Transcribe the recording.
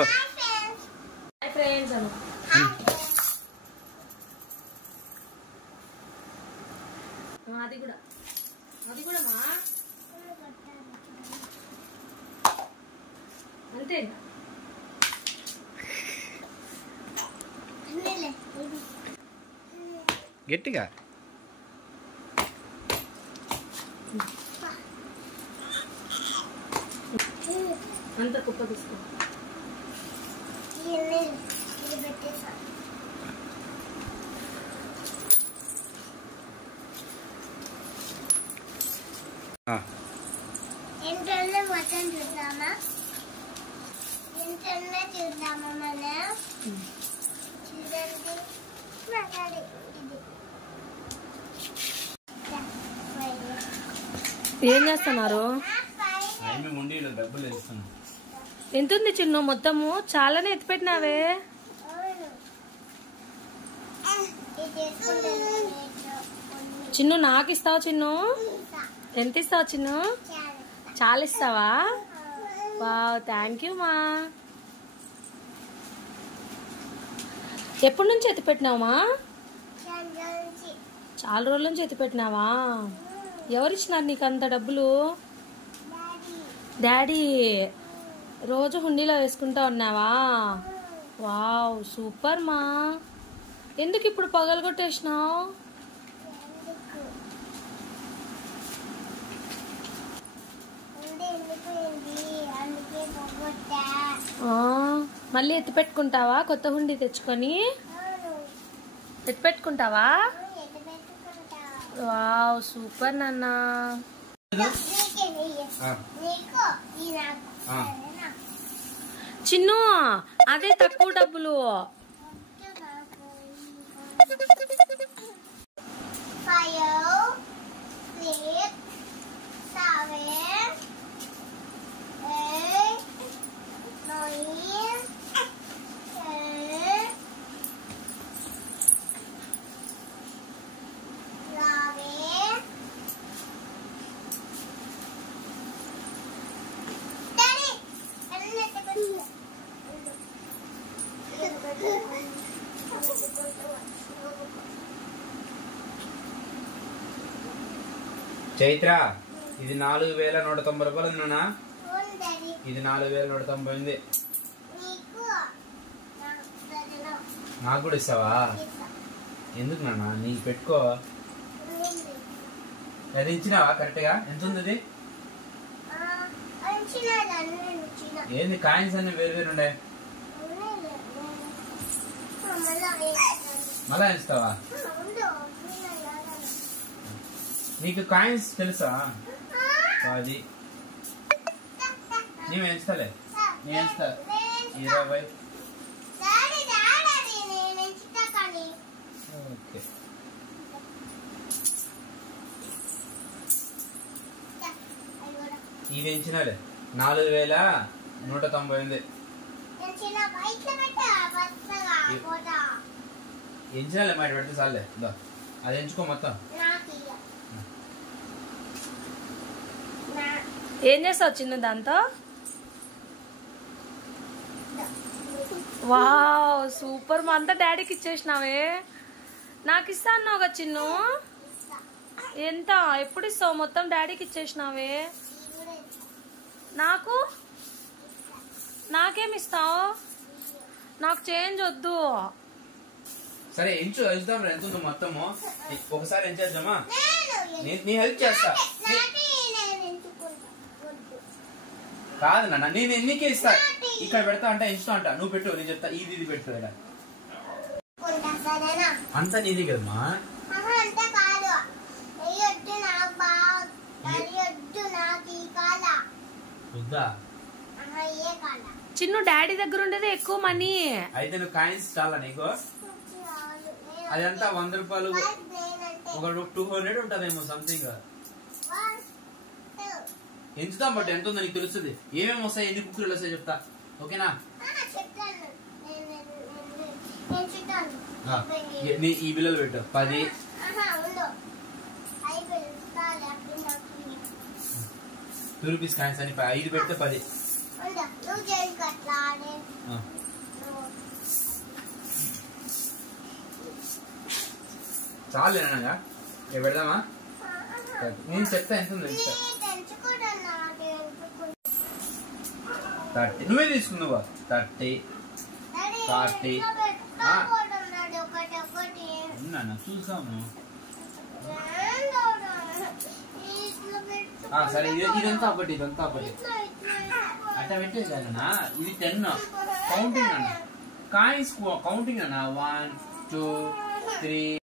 Hi friends అను అది కూడా మా అంతే గట్టిగా అంత కుప్ప తీసుకో. ఇంటర్లో మొత్తం చూద్దామా మనం చూడండి ఏం చేస్తున్నారు? ఎంత ఉంది చిన్ను? మొత్తము చాలానే ఎత్తిపెట్టినావే. చిన్ను నాకు ఇస్తావా? చిన్ను ఎంత ఇస్తావు? చిన్ను చాలా ఇస్తావా? వావ్, థ్యాంక్ యూ మా. ఎప్పటి నుంచి ఎత్తిపెట్టినావా? చాలా రోజుల నుంచి ఎత్తిపెట్టినావా? ఎవరిచ్చినారు నీకు అంత డబ్బులు? డాడీ. రోజు హుండీలో వేసుకుంటా ఉన్నావా? వావ్, సూపర్ మా. ఎందుకు ఇప్పుడు పగలగొట్టేసినావు? మళ్ళీ ఎత్తి పెట్టుకుంటావా? కొత్త హుండీ తెచ్చుకొని ఎత్తి పెట్టుకుంటావా? వావ్, సూపర్ నాన్న. చిన్ను అదే తక్కువ డబ్బులు. చైత్ర, ఇది 4190 రూపాయలు ఉంది నాన్న. ఇది 4190 ఉంది. నాకు కూడా ఇస్తావా? ఎందుకు నాన్న? నీకు పెట్టుకో. అది ఇచ్చినావా కరెక్ట్ గా? ఎంత ఉంది అది? ఏంది కాయిన్స్ అన్ని వేరు వేరు ఉండే? మళ్ళా ఇస్తావా? నీకు కాయిన్స్ తెలుసా? అది నేను ఎంచుతలే. నేను ఎంచుతా 20. ఓకే. ఇవి ఎంచినాలే 4190 ఉంది. ఎంచినాలే మాట పెడితే చాలే. అది ఎంచుకో మొత్తం. ఏం చేస్తావు చిన్ను దాంతో? వావ్, సూపర్ మా. అంతా డాడీకి ఇచ్చేసినావే. నాకు ఇస్తా అన్నావు కదా చిన్ను. ఎంత? ఎప్పుడు ఇస్తావు? మొత్తం డాడీకి ఇచ్చేసినావే. నాకు నాకేమిస్తావు? నాకు చేంజ్ వద్దు. సరే ఎంచుదాం. ఎంత ఉందో మొత్తము ఒకసారి ఎంచేద్దామా? నీ హెల్ప్ చేస్తా. కాదు నాన్న, నేను ఎన్నికే ఇస్తా. ఇక్కడ పెడతా అంటే ఎంచుతా అంట. నువ్వు పెట్టు, నేను చెప్తా. ఇది పెట్టు. అంతా నీది కదమ్మా. చిన్ను డాడీ దగ్గర ఉండేది ఎక్కువ మనీ. అయితే నువ్వు కాయిన్స్ చాలా నీకు. అదంతా 100 రూపాయలు, ఒక 200 ఉంటదేమో సంథింగ్. ఎంచుదాం. బట్ ఎంత ఉందో నీకు తెలుస్తుంది. ఏమేమి వస్తాయి, ఎన్ని కుక్కర్లు వస్తాయి చెప్తా. ఓకేనా? ఈ బిల్లలు పెట్టు. 10 2 రూపీస్ కాయిన్స్ అని 5 పెడితే 10. చాలు అనగా ఇక పెడదామా? నేను చెప్తా ఎంత ఉందో ఇస్తా. 30 నువ్వే తీసుకున్నావా? 30 40 ఉన్నా చూసాము. సరే ఇదంతా ఒకటి అట్లా పెట్టేది అన్న. ఇది 10 కౌంటింగ్ అన్న. కాయిన్స్ కౌంటింగ్ అన్న. 1 2 3